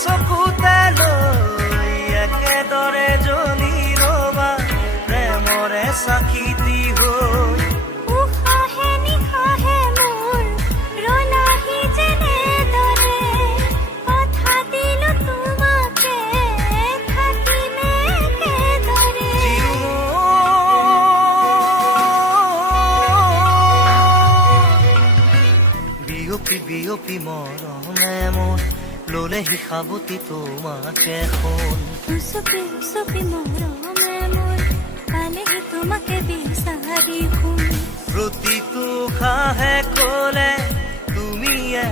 চকুতে লৈ একেদৰে জ্বলি ৰবা প্ৰেমৰে চাকিতি হৈ। উশাহে নিশাহে মোৰ ৰলাহি যেনেদৰে, কথা দিলো তোমাকে থাকিমে একেদৰে। বিয়পি বিয়পি মৰমে মোৰ ললেহি সাৱটি তোমাকে সোণ। উচপি উচপি মৰমে মোৰ পালেহি তোমাকে বিচাৰি শুন। প্ৰতিটো খাহে কলে তুমিয়ে